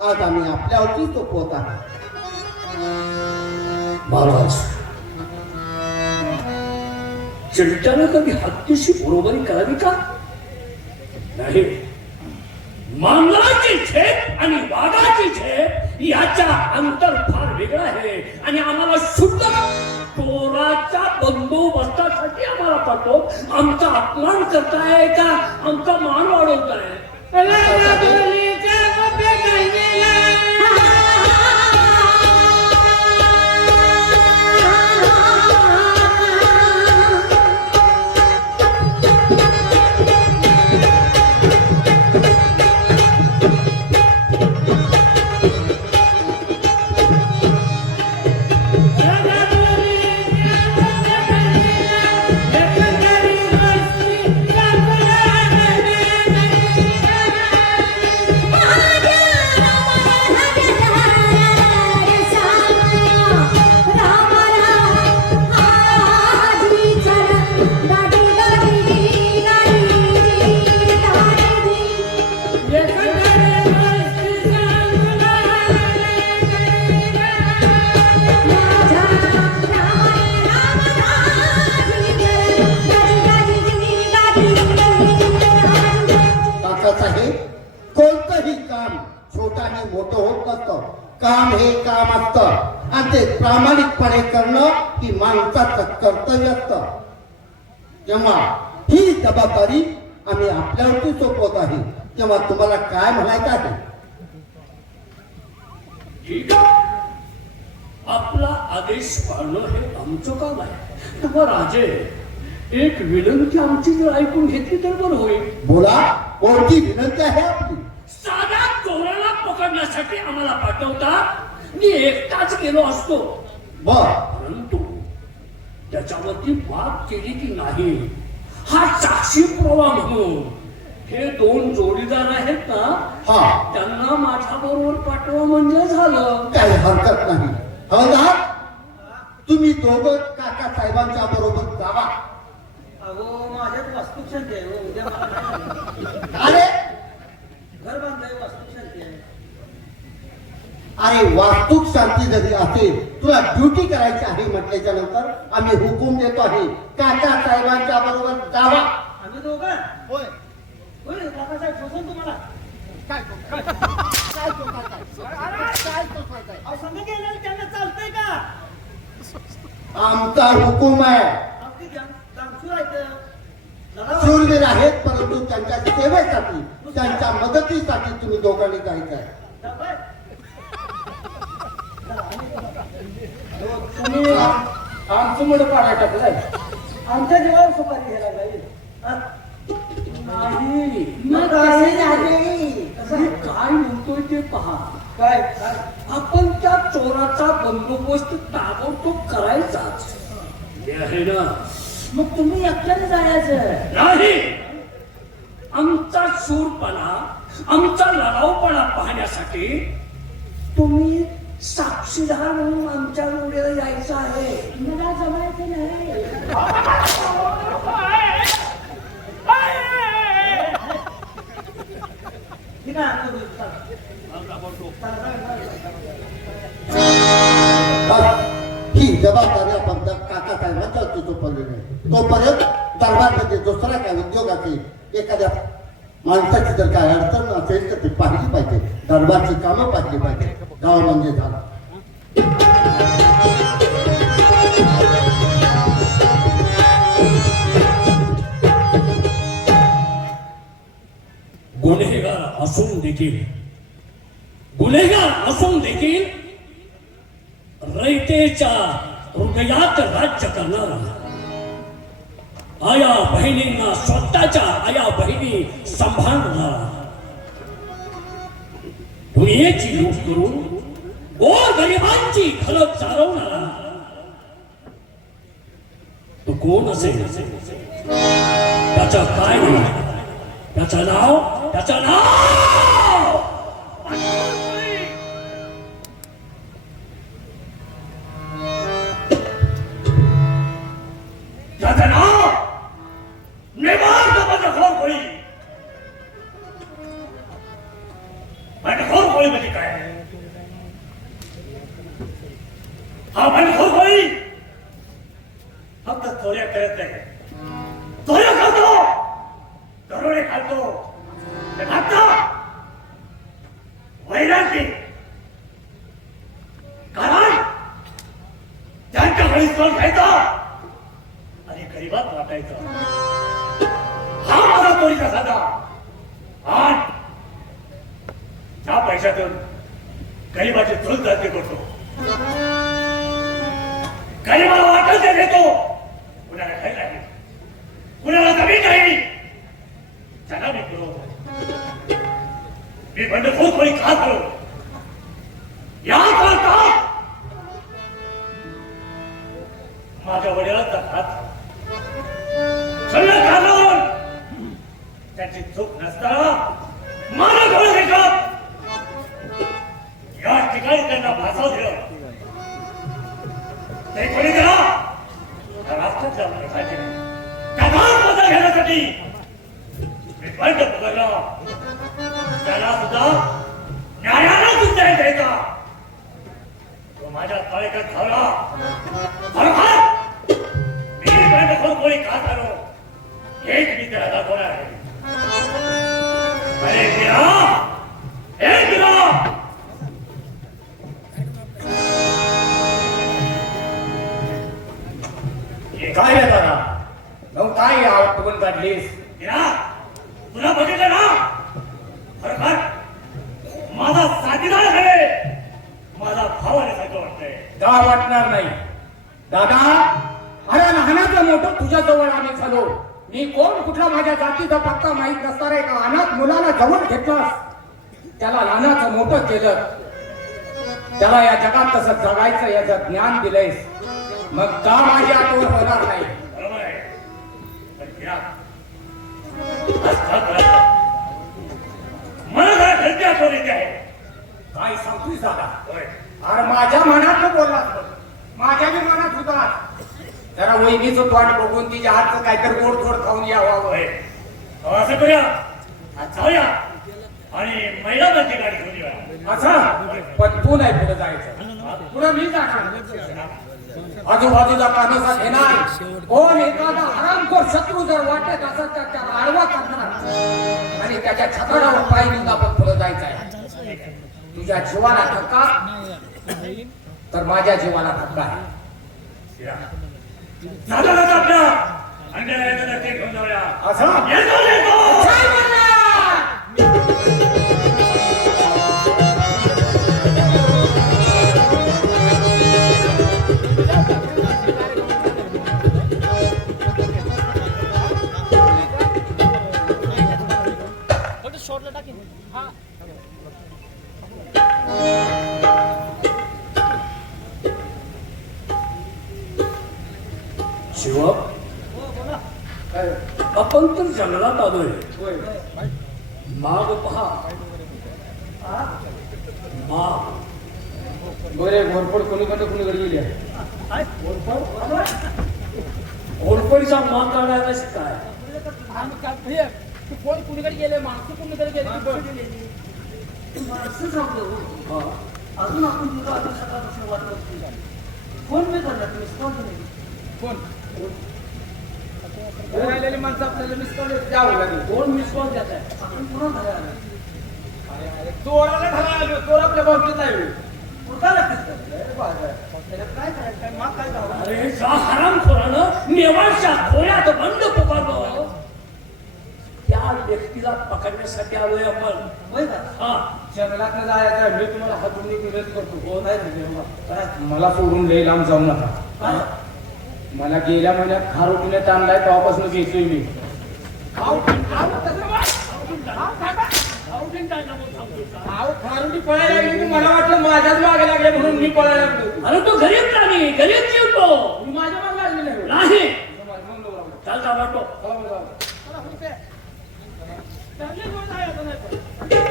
आज आम्ही आपल्यावरती सोपवत आहोत. महाराज, चिलट्यानं कधी हत्तीशी बरोबरी करावी का? नाही. मांजराची झेप आणि वाघाची झेप याच्या अंतर फार वेगळं आहे आणि आम्हाला शुद्ध चोराच्या बंदोबस्तासाठी आम्हाला पाठव. आमचा अपमान करताय का आमचा मान वाढवताय? कोणतंही काम छोटाने मोठं होत नसतं. काम हे काम असतं आणि ते प्रामाणिकपणे करणं ही माणसाचं कर्तव्य असतं. जेव्हा ही जबाबदारी आम्ही आपल्यावरती सोपवत आहे तेव्हा तुम्हाला काय म्हणायचं आहे? ठीक आहे, आपला आदेश पाळणं हे आमचं काम आहे. तेव्हा राजे, एक विनंती आमची जर ऐकून घेतली तर बरं होईल. बोला, कोणती विनंती आहे आपली? साधा चोराला पकडण्यासाठी आम्हाला पाठवतात. मी एकटाच गेलो असतो, परंतु त्याच्यावरती बात केली की नाही हा साक्षी पुरावा म्हणून हे दोन जोडीदार आहेत ना, त्यांना माझ्या बरोबर पाठवा म्हणजे झालं. काही हरकत नाही. हवलदार, तुम्ही दोघं काका साहेबांच्या बरोबर जावा. अहो, माझ्यात वास्तुशांती आहे. उद्या अरे घर बांधाय वास्तुशांती आहे. अरे वास्तुक शांती जरी असेल, तुला ड्युटी करायची आहे म्हटल्याच्या नंतर आम्ही हुकूम देतो आहे, काका साहेबांच्या बरोबर जावा. आम्ही दोघं होय होय काकासाहेब सोसून तुम्हाला काय अहो संघ गेलेलं त्यांना चालतंय का? आमचा हुकूम आहे. अगदी दामशूर आहेत, शूरवीर आहेत, परंतु त्यांच्या सेवेसाठी त्यांच्या मदतीसाठी तुम्ही दोघांनी जायचं आहे. तुम्ही आमचं मोठं पाडा टाकलाय. आमच्या जीवावर सुपारी घ्यायला जाईल. नाही, मग कसे झाले? मी काय म्हणतोय ते पहा. काय आपण त्या चोराचा बंदोबस्त ताबडतोब करायचाच आहे ना. मग तुम्ही एकट्याने जायचं नाही, आमचा शूरपणा, आमचा लढाऊपणा पाहण्यासाठी तुम्ही साक्षीदार म्हणून आमच्या जोडीला यायचं आहे. मला जमायचं नाही. ठीक आहे, ही जबाबदारी आपण काका साहेबांच्या सोपवली नाही. तोपर्यंत दरबारमध्ये दुसरा काय उद्योग असेल, एखाद्या माणसाची जर काय अडचण असेल तर ती पाहिली पाहिजे. दरबारची कामं पाहिली पाहिजे. गाव म्हणजे झालं. गुन्हेगार असून देखील रयतेच्या हृदयात राज्य करणारा, आया बहिणींना स्वतःच्या आया बहिणी सांभाळणारा, दुनियेची लूट करून गोर गरिबांची घरं चालवणारा तो कोण असेल? त्याचं काय नाव? त्याचं नाव त्याचं नाव माझ्या घोर होळी म्हणजे काय? फक्त चोऱ्या करत नाही, चोऱ्या करतो, दरोडे खातो, आता वैराग्य, कारण त्यांच्या घरी चोर खायचा आणि गरीबात वाटायचं. हा माझा चोरीचा साधा. आणि त्या पैशातून गरीबाची चूल चालती करतो, गरीबाला वाटल ते देतो, कुणाला काही नाही, कुणाला कमी नाही, त्याला मी पुरवतो. मी बंडखोर कोणी का करू याकरता माझ्या वडिलांचा हात सल्ला घालून त्याची चूक नसताना मला डोळे देतात. या ठिकाणी त्यांना भासाव दिलं ते कोणी दिला राष्ट्राच्या प्रशाची बदल घेण्यासाठी मी बंड पकडला. त्याला सुद्धा न्यायाला सुद्धा द्यायचा. तो माझ्या तळेकात धावला. बरोबर मी बंडखोर कोणी का झालो हेच मी त्याला दाखवणार आहे. अरे गिरा, हे गिरा, काय रे दादा मग काय आठवण काढलीस? गिरा, तुला बघितलं ना बरोबर माझा साथीदार आहे, माझा भाव आल्यासारखं वाटतंय. का वाटणार नाही दादा? अरे लहानाचं मोठं तुझ्या जवळ आम्ही झालो. मी कोण कुठला माझ्या जातीचा पत्ता माहीत नसणार आहे का? अनाथ मुलाला जवळ घेतलास, त्याला लहानाचं मोठं केलं, त्याला या जगात कसं जगायचं याचं ज्ञान दिलंयस, मग का माझी आठवण होणार नाही? बरोबर आहे. पण गिरा, आज का कळत मला जरा घरची आठवण येते आहे. काय सांगतोस दादा? होय, अरे माझ्या मनात बोललास, माझ्या बी मनात होता जरा वहिनीचं तोंड बघून तिच्या हातचं काहीतरी गोड गोड खाऊन यावं. होय. अहो, असं करूया, आज जाऊया आणि महिला बंदी गाडी घेऊन येऊया. असं पण तू नाही पुढे जायचं, पुढे मी जाणार. आजूबाजूला कानोसा घेणार, कोण एखादा हरामखोर शत्रू जर वाटत असत तर त्याला आडवा करणार आणि त्याच्या छताडावर पाय घेऊन आपण पुढे जायचं आहे. तुझ्या जीवाला धक्का तर माझ्या जीवाला धक्का आहे. जाता जाता आपल्या अंड्याला ते घेऊन जाऊया. असं येतो येतो. जय मल्हार! शिव, आपण तर जंगलात आलोय. माग पहा, माग. बरे घोरपड कोणीकडे कोणीकडे गेली आहे? घोरपडीचा माग काढायला कशी काय? कोण कुणीकडे गेले, माणसं कुणीकडे गेले, माणसं सांगतो. हा. अजून आपण तुला आता सकाळपासून वाटत कोण मी करणार तुम्ही कोण राहिलेली माणसं आपल्याला मिस कॉल द्यावं लागेल. कोण मिस कॉल देत आहे? आपण पुन्हा घरी आलो. चोराला घरा आलो, चोर आपल्या बाबतीत नाही कुठं काय करायचं, काय माग काय करावं? अरे जा हरामखोरानं नेवाळच्या खोऱ्यात बंड पुकारलो. त्या व्यक्तीला पकडण्यासाठी आलोय आपण. होय का? हा, जंगलात जायचं मी तुम्हाला हातून विनंती करतो. हो नाही म्हणजे मला सोडून लई लांब जाऊ नका. काय मला गेल्या महिन्यात खारोटीने ताणलाय तेव्हापासून घेतोय मी. खारोटी पळायला लागली की मला वाटलं माझ्याच मागे लागले म्हणून मी पळायला लागलो. अरे तू गरीब नाही, गरीब जीवतो मी माझ्या मागे लागली नाही. नाही. मग चालता वाटतो. चांगली गोष्ट आहे आता नाही पण.